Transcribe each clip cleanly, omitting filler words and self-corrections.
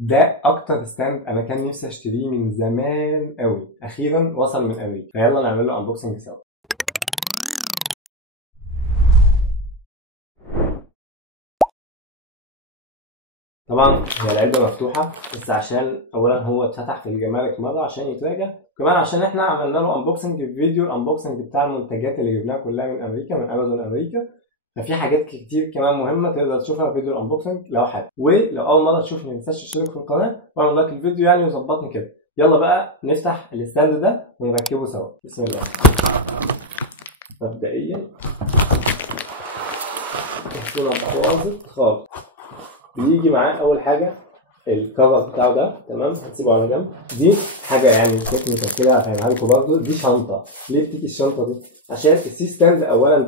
ده اكتر ستاند انا كان نفسي اشتريه من زمان قوي، اخيرا وصل من امريكا، فيلا نعمل له انبوكسنج سوا. طبعا هي العلبه مفتوحه، بس عشان اولا هو اتفتح في الجمارك مره عشان يتراجع، كمان عشان احنا عملنا له انبوكسنج في فيديو الانبوكسنج بتاع المنتجات اللي جبناها كلها من امريكا، من امازون امريكا. ففي حاجات كتير كمان مهمه تقدر تشوفها في فيديو الانبوكسنج لو حابب. ولو اول مره تشوفني، ما تنساش تشترك في القناه واعمل لايك الفيديو يعني وظبطني كده. يلا بقى نفتح الستاند ده ونركبه سوا. بسم الله. مبدئيا الصوره باظت خالص. بيجي معاه اول حاجه الكفر بتاعه ده، تمام، هنسيبه على جنب. دي حاجه يعني تكنيكال كده هفهمها لكم برضه. دي شنطه. ليه بتيجي الشنطه دي؟ عشان السي ستاند اولا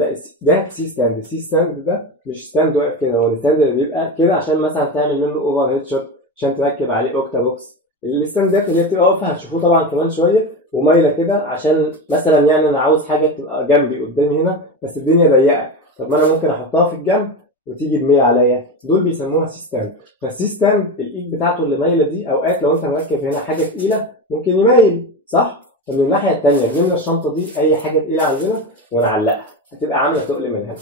ده سي ستاند. السي ستاند ده مش ستاند واقف كده، هو الستاند اللي بيبقى كده عشان مثلا تعمل منه اوفر هيد شوت، عشان تركب عليه اوكتا بوكس. الستاندات اللي بتبقى واقفه هتشوفوه طبعا كمان شويه ومايله كده، عشان مثلا يعني انا عاوز حاجه تبقى جنبي قدامي هنا بس الدنيا ضيقه، طب ما انا ممكن احطها في الجنب وتيجي بميل عليا. دول بيسموها سي ستاند. فالسي ستاند الايد بتاعته اللي مايله دي اوقات لو انت مركب هنا حاجه تقيله ممكن يميل، صح؟ فمن الناحيه الثانيه جبنا الشنطه دي اي حاجه تقيله عندنا ونعلقها هتبقى عامله تقل من هنا،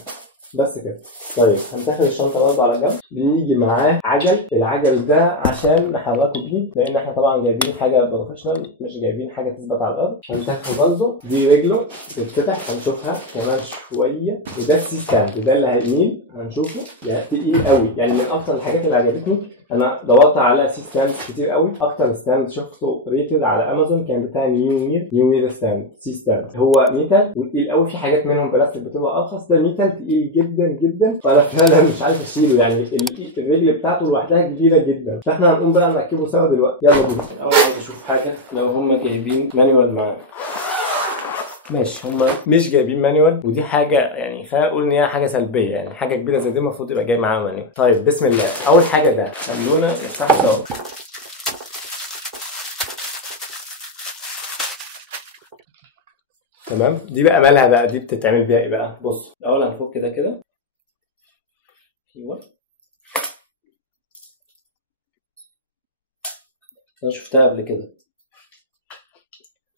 بس كده. طيب هنتاخد الشنطه برضه على جنب. بيجي معاه عجل. العجل ده عشان نحركه بيه، لان احنا طبعا جايبين حاجه بروفيشنال مش جايبين حاجه تثبت على الارض. هنتاخده برضه. دي رجله بتتفتح هنشوفها كمان شويه. وده السي ستاند، ده اللي هيميل هنشوفه يعني تقيل قوي. يعني من اكتر الحاجات اللي عجبتني، انا دورت على سي ستاند كتير قوي. اكتر ستاند شفته ريتد على امازون كان بتاع نيو ستاند. سي ستاند هو ميتال وتقيل قوي. في حاجات منهم بلاستيك بتبقى ارخص، ده ميتال تقيل جدا جدا، فانا فعلا مش عارف اشيله. يعني الرجل بتاعته لوحدها كبيره جدا. فاحنا هنقوم بقى نركبه سوا دلوقتي. يلا بينا. اول عايز اشوف حاجه لو هم جايبين مانيوال معانا. ماشي، هم مش جايبين مانيوال، ودي حاجه يعني خلينا نقول ان هي حاجه سلبيه. يعني حاجه كبيره زي دي المفروض يبقى جاي معاها مانيوال. طيب بسم الله. اول حاجه ده خلونا نفتحه سوا. تمام. دي بقى مالها بقى؟ دي بتتعمل بيها ايه بقى؟ بص، الاول هنفك ده كده. ايوه، انا شفتها قبل كده.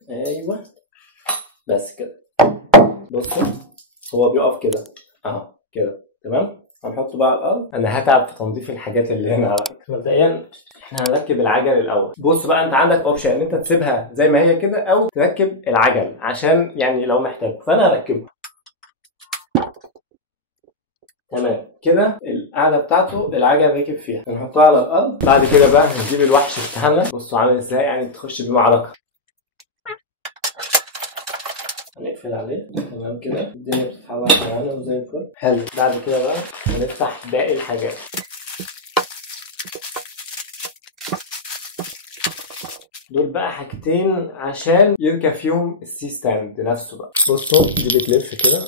ايوه بس كده. بصوا هو بيقف كده اهو كده، تمام. هنحطه بقى على الارض. انا هتعب في تنظيف الحاجات اللي هنا على فكره. مبدئيا احنا هنركب العجل الاول. بص بقى، انت عندك اوبشن ان انت تسيبها زي ما هي كده او تركب العجل عشان يعني لو محتاج، فانا هركبه. تمام كده. القاعده بتاعته العجل راكب فيها، هنحطها على الارض. بعد كده بقى هنجيب الوحش بتاعنا. بصوا عامل ازاي، يعني تخش بمعركه. هنقفل عليه. تمام كده. الدنيا بتتحرك معانا وزي الفل. حلو. بعد كده بقى هنفتح باقي الحاجات. دول بقى حاجتين عشان يركب فيهم السي ستاند نفسه بقى. بصوا دي بتلف كده،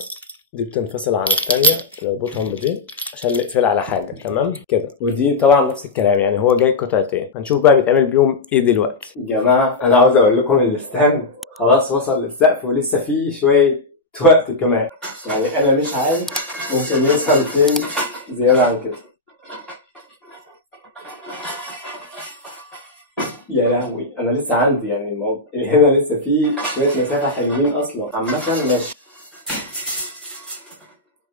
دي بتنفصل عن الثانيه، تربطهم بدي عشان نقفل على حاجه. تمام كده. ودي طبعا نفس الكلام، يعني هو جاي قطعتين. هنشوف بقى بيتعمل بيهم ايه دلوقتي. يا جماعه انا عاوز اقول لكم الستاند خلاص وصل للسقف ولسه فيه شويه وقت كمان. يعني انا مش عارف ممكن يوصل فين زياده عن كده. يا لهوي، انا لسه عندي يعني الموضوع هنا لسه فيه شويه مسافه حلوين اصلا. عامه ماشي.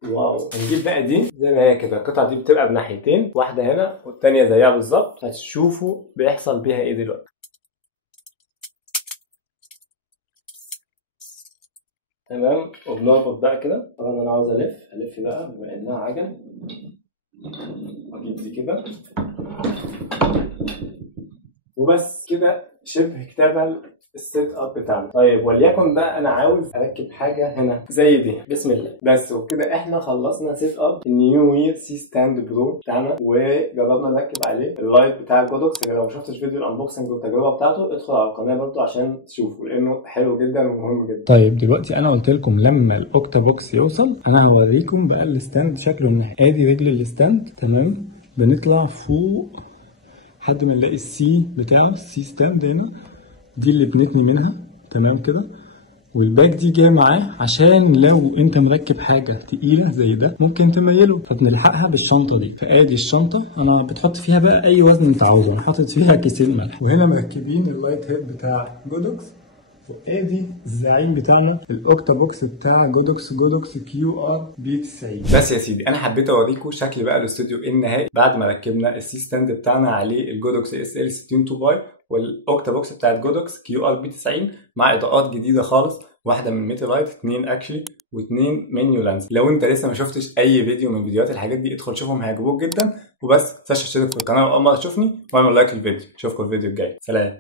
واو. هنجيب بقى دي زي ما هي كده. القطعه دي بتبقى بناحيتين، واحده هنا والتانيه زيها بالظبط. هتشوفوا بيحصل بيها ايه دلوقتي. تمام. وبنربط بقى كده. طبعا انا عاوز الف بقى بما انها عجل. اجيب دي كده وبس كده شبه اكتمل السيت اب بتاعنا. طيب وليكن بقى انا عاوز اركب حاجه هنا زي دي. بسم الله. بس وكده احنا خلصنا سيت اب النيو وير سي ستاند برو بتاعنا، وجربنا نركب عليه اللايت بتاع جودوكس. لو ما شفتش فيديو الانبوكسنج والتجربه بتاعته ادخل على القناه برضه عشان تشوفه، لانه حلو جدا ومهم جدا. طيب دلوقتي انا قلت لكم لما الاوكتا بوكس يوصل انا هوريكم بقى الستاند شكله من ناحيه. ادي رجل الستاند، تمام. بنطلع فوق لحد ما نلاقي السي بتاعه، السي ستاند هنا. دي اللي بنتني منها، تمام كده. والباك دي جايه معاه عشان لو انت مركب حاجه تقيله زي ده ممكن تميله، فبنلحقها بالشنطه دي. فادي الشنطه انا بتحط فيها بقى اي وزن انت عاوزه، انا حاطط فيها كيسين ملح. وهنا مركبين اللايت هيد بتاع جودوكس، وادي الزعيم بتاعنا الاوكتا بوكس بتاع جودوكس كيو ار بي 90. بس يا سيدي انا حبيت اوريكم شكل بقى الاستوديو النهائي بعد ما ركبنا السي ستاند بتاعنا عليه الجودوكس اس ال 60 2 باي والاوكتا بوكس بتاعت جودوكس كيو ار بي 90 مع اضاءات جديده خالص، واحده من ميتي لايت، 2 اكشلي و2 منيو لانز. لو انت لسه ما شفتش اي فيديو من فيديوهات الحاجات دي ادخل شوفهم هيعجبوك جدا. وبس تنساش تشترك في القناه اول مره تشوفني واعمل لايك للفيديو. اشوفكم الفيديو الجاي، سلام.